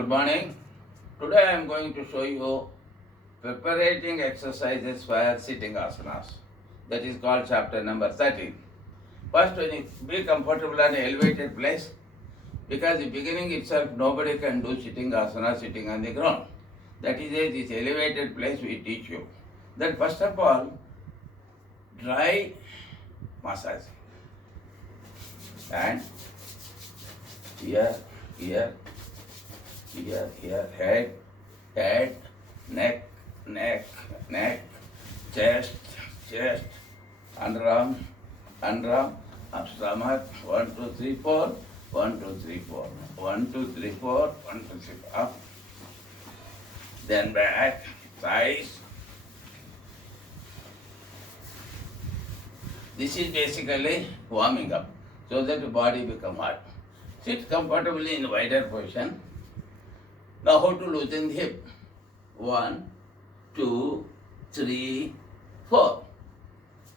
Good morning. Today I am going to show you preparating exercises for sitting asanas. That is called chapter number 13. First, when you be comfortable in an elevated place, because in the beginning itself nobody can do sitting asana sitting on the ground. That is this elevated place we teach you. Then first of all, dry massage. And here, head, neck, chest, underarm, stomach, 1, 2, 3, 4, 1, 2, 3, 4, 1, 2, 3, 4, 1, 2, 3, up, then back, thighs. This is basically warming up so that the body become hot. Sit comfortably in wider position. Now how to loosen the hip? 1, 2, 3, 4.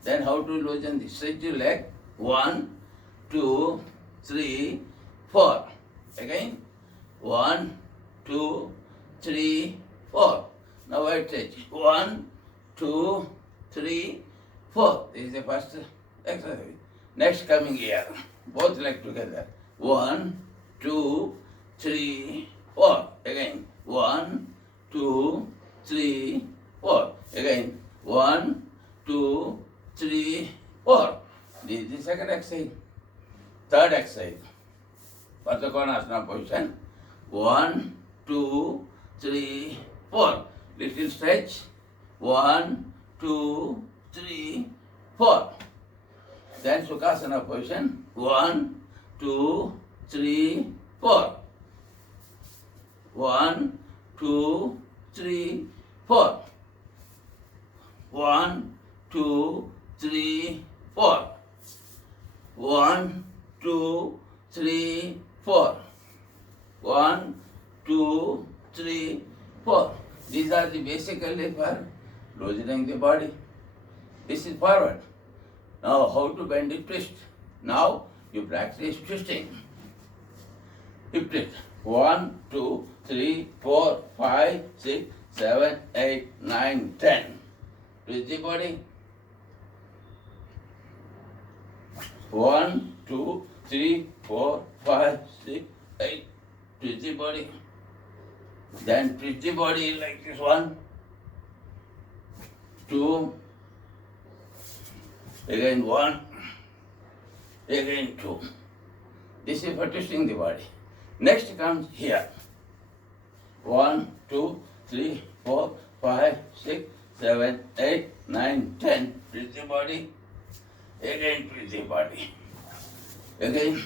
Then how to loosen the stretch your leg? 1, 2, 3, 4. Again 1, 2, 3, 4. Now I stretch 1, 2, 3, 4. This is the first exercise. Next coming here, both legs together. 1, 2, 3, 4. Again 1, 2, 3, 4. Again 1, 2, 3, 4. This is the second exercise. Third exercise. Padmakonasana position. 1, 2, 3, 4. Little stretch. 1, 2, 3, 4. Then Sukhasana position. 1, 2, 3, 4. 1, 2, 3, 4. 1, 2, 3, 4. 1, 2, 3, 4. 1, 2, 3, 4. These are the basically for loosening the body. This is forward. Now how to bend the twist? Now you practice twisting. Hip twist. 1, 2, 3, 4, 5, 6, 7, 8, 9, 10. Twist the body. 1, 2, 3, 4, 5, 6, 8. Twist the body. Then twist the body like this. 1, 2, again 1, again 2. This is for twisting the body. Next comes here. 1, 2, 3, 4, 5, 6, 7, 8, 9, 10. Twist the body. Again twist the body. Again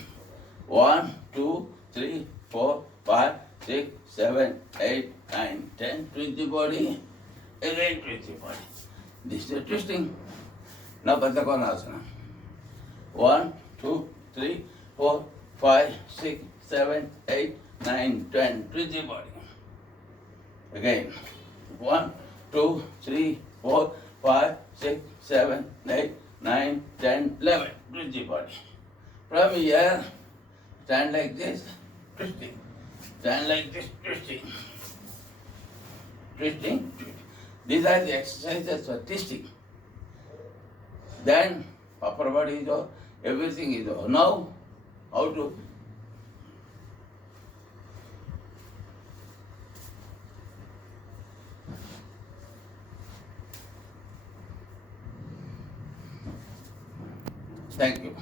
1, 2, 3, 4, 5, 6, 7, 8, 9, 10. Twist the body. Again twist the body. This is the twisting. Now Padmakonasana. 1, 2, 3, 4, 5, 6, 7, 8, 9, 10. Twist the body. Again 1, 2, 3, 4, 5, 6, 7, 8, 9, 10, 11. Twist the body. From here, stand like this, twisting. Stand like this, twisting. Twisting. These are the exercises for twisting. Then upper body is over, everything is over. Now, how to? Thank you.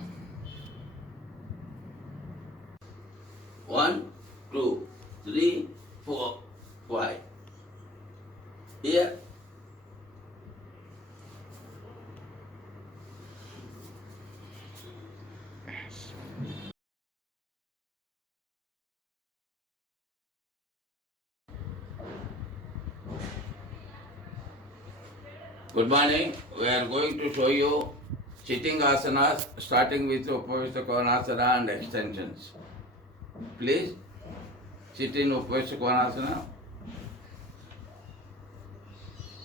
1, 2, 3, 4, 5. Here. Good morning. We are going to show you sitting asanas starting with Upavishta Konasana and extensions. Please sit in Upavishta Konasana.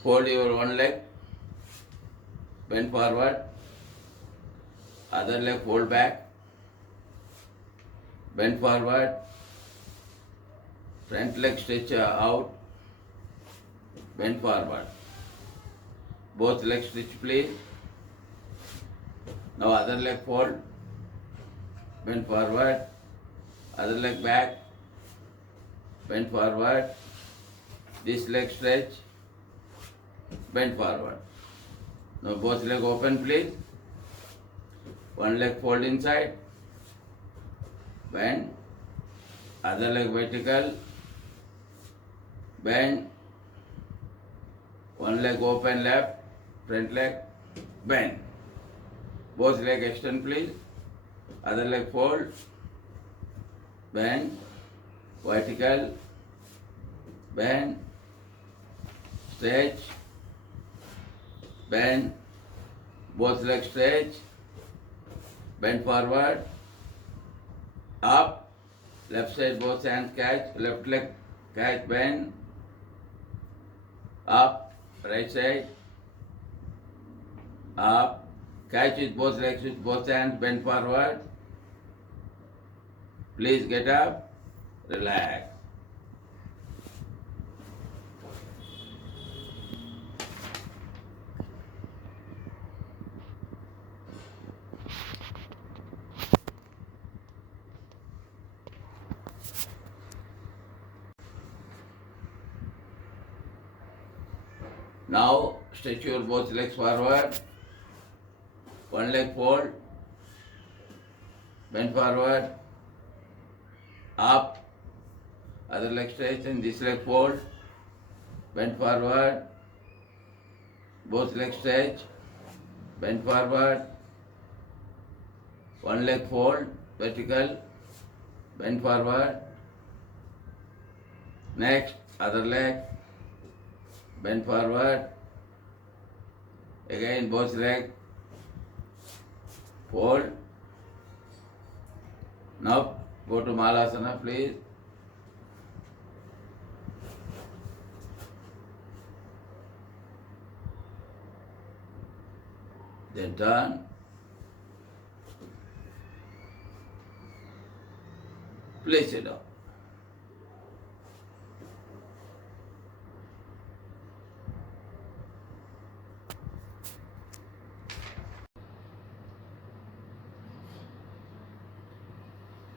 Fold your one leg, bend forward, other leg fold back, bend forward, Front leg stretch out, bend forward. Both legs stretch please. Now other leg fold, bend forward. Other leg back, bend forward. This leg stretch, bend forward. Now both leg open please. One leg fold inside, bend. Other leg vertical, bend. One leg open left, front leg, bend. Both leg extend please. Other leg fold, bend, vertical, bend, stretch, bend. Both legs stretch, bend forward, up, left side both hands catch, left leg catch, bend, up, right side, up, catch with both legs with both hands, bend forward. Please get up, relax. Now stretch your both legs forward. One leg fold, bend forward, up, other leg stretch and this leg fold, bend forward, both legs stretch, bend forward, one leg fold, vertical, bend forward, next, other leg, bend forward, again both leg, fold. Now go to Malasana please. Then turn. Place it down.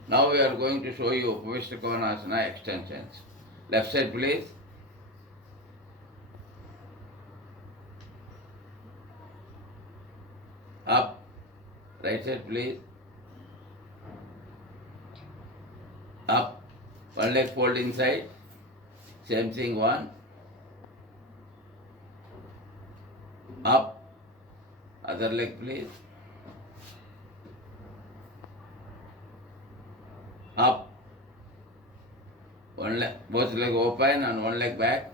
Now we are going to show you Upavishta Konasana extensions. Left side please. Up. Right side please. Up. One leg fold inside. Same thing, one. Up. Other leg please. Up. One leg, both leg open and one leg back.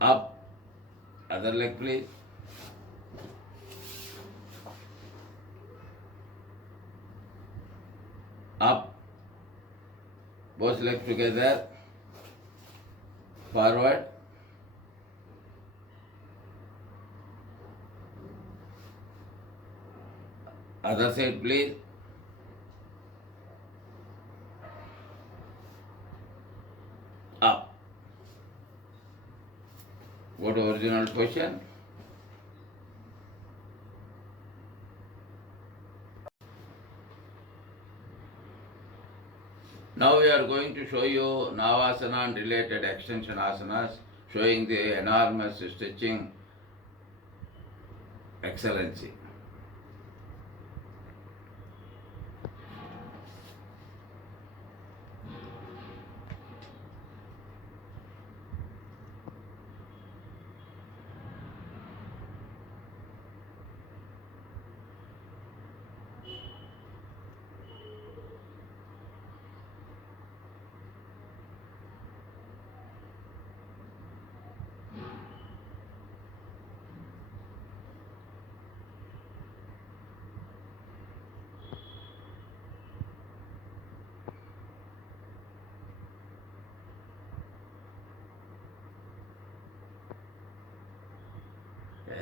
Up. Other leg please. Up. Both legs together. Forward. Other side please. Up. Go to original position. Now we are going to show you Navasana and related extension asanas, showing the enormous stretching excellency.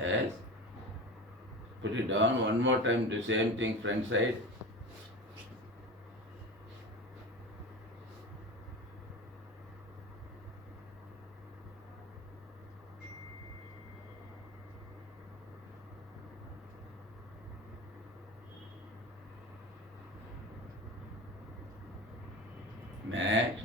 Yes. Put it down one more time, do same thing front side. Next.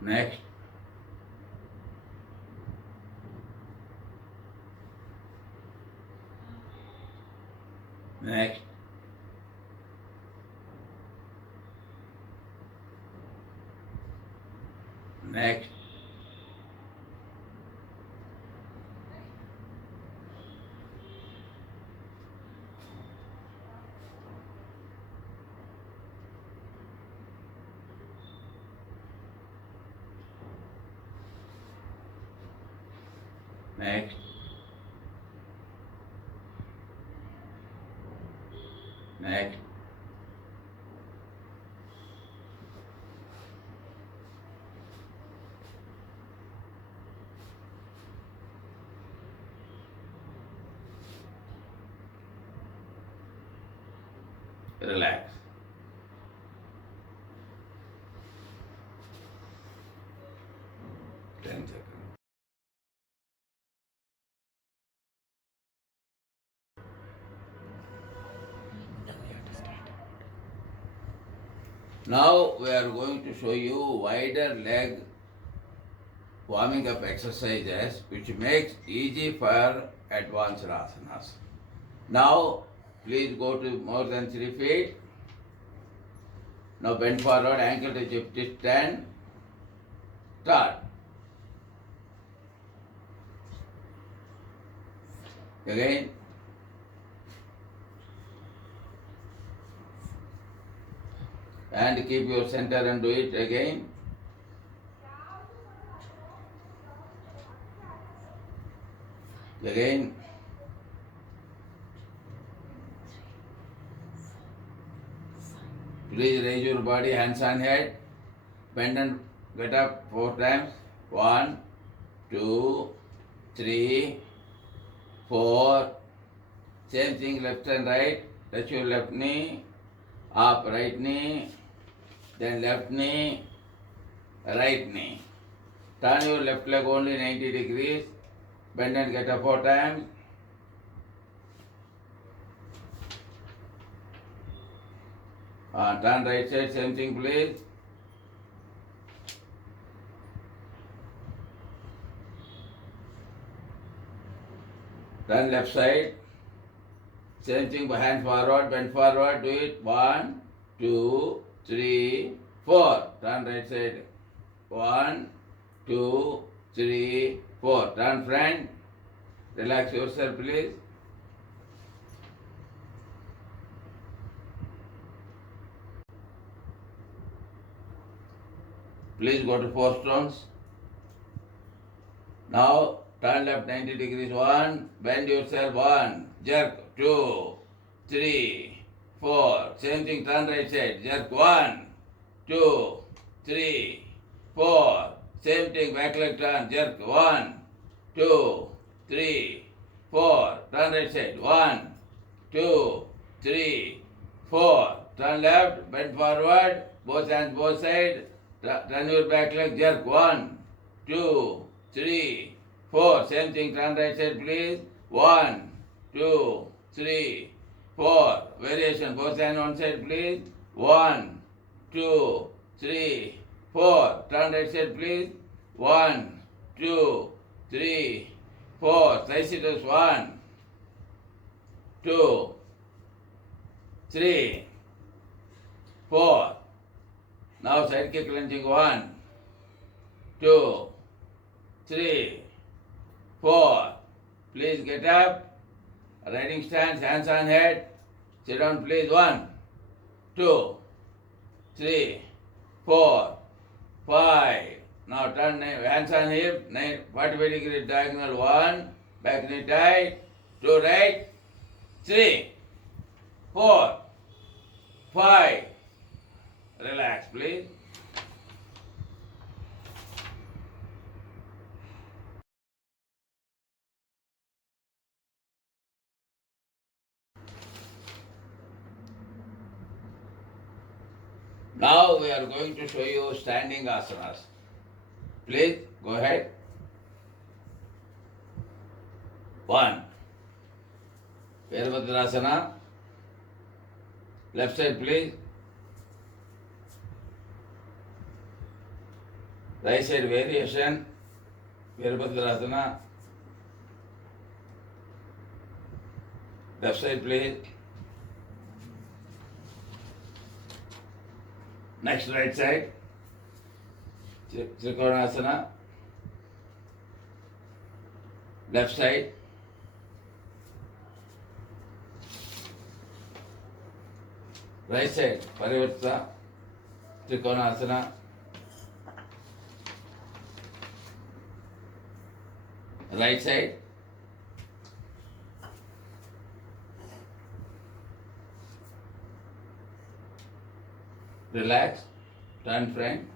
Next. Next. Next. Next. Next. Relax. Ten seconds. Now we are going to show you wider leg warming up exercises which makes easy for advanced asanas. Now please go to more than 3 feet. Now bend forward, ankle to hip distance. Start. Again. And keep your center and do it again. Again. Please raise your body, hands on head. Bend and get up 4 times. 1, 2, 3, 4. Same thing left and right. Touch your left knee. Up right knee. Then left knee. Right knee. Turn your left leg only 90 degrees. Bend and get up 4 times. Turn right side, same thing please. Turn left side. Same thing, hand forward, bend forward, do it. 1, 2, 3, 4. Turn right side. 1, 2, 3, 4. Turn front. Relax yourself please. Please go to 4 stones. Now turn left 90 degrees. 1, bend yourself. 1, jerk. 2, 3, 4. Same thing, turn right side. Jerk. 1, 2, 3, 4. Same thing, back leg turn. Jerk. 1, 2, 3, 4. Turn right side. 1, 2, 3, 4. Turn left, bend forward. Both hands, both sides. Turn your back leg, jerk. 1, 2, 3, 4. Same thing, turn right side please. 1, 2, 3, 4. Variation, both hands one side please. 1, 2, 3, 4. Turn right side please. 1, 2, 3, 4. Triceps. 1, 2, 3, 4. Now side kick lunging. 1, 2, 3, 4. Please get up. Riding stance, hands on head. Sit down please. 1, 2, 3, 4, 5. Now turn hands on hip. 45 degree diagonal. 1. Back knee tight. 2 right. 3, 4, 5. Relax please. Now we are going to show you standing asanas. Please go ahead. 1. Virabhadrasana. Left side please. Right side variation. Virabhadrasana. Left side please. Next right side. Trikonasana. Left side. Right side. Parivarta. Trikonasana. Right side. Relax. Turn front.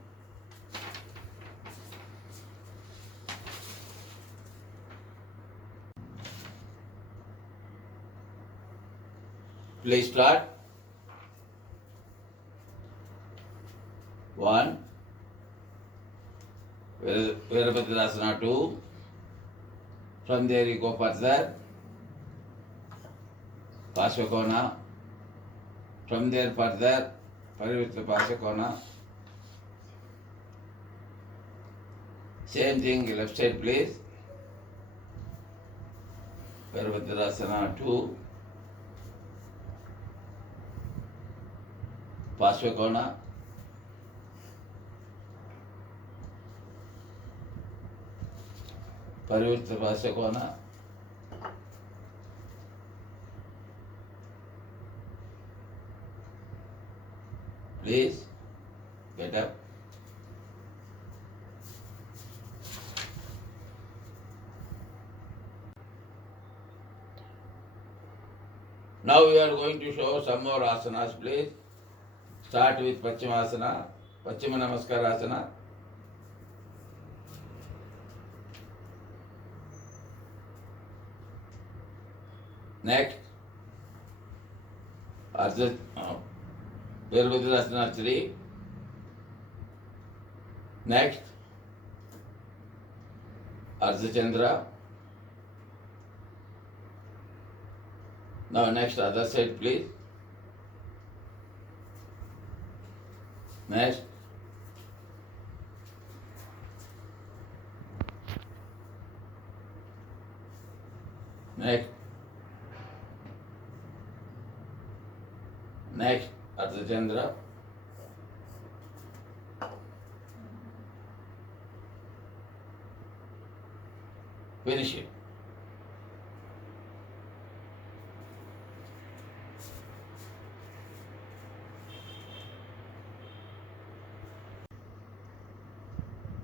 Please start. 1. Virabhadrasana 2. From there you go further. Pasvakona. From there further. Parivrtta Pasvakona. Same thing left side please. Virabhadrasana 2. Pasvakona. Parivrtta Pasvakona. Please get up. Now we are going to show some more asanas, please. Start with Paschimāsana, Paschima Namaskarasana. Next, Virabhadrasana 3. Next, Ardha Chandra. Now next other side please. Next. Next. Next, Ardha Chandra. Finish it.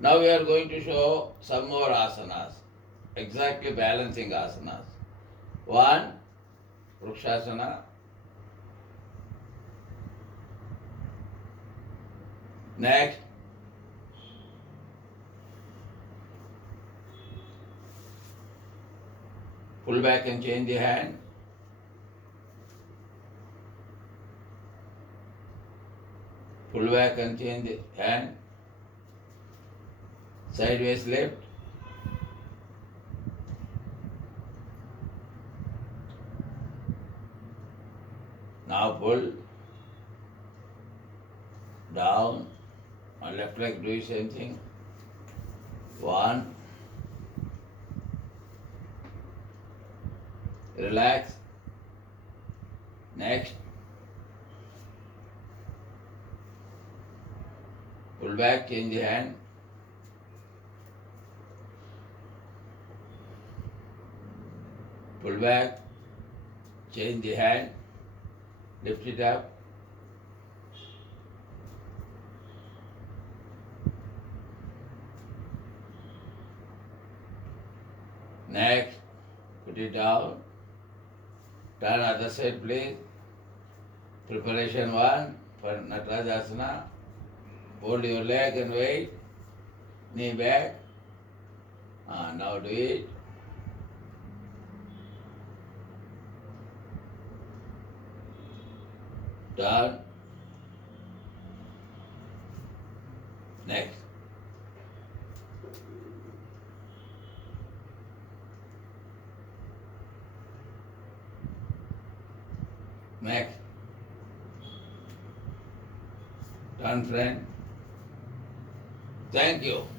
Now we are going to show some more asanas, exactly balancing asanas. 1. Vrukshasana. Next, pull back and change the hand. Pull back and change the hand. Sideways left. Now pull down. On left leg do the same thing. 1. Relax. Next. Pull back, change the hand. Pull back, change the hand, lift it up. Next, put it down. Turn other side please. Preparation 1 for Natarajasana. Hold your leg and wait. Knee back. Now do it. Turn. Next. Next. Turn friend. Thank you.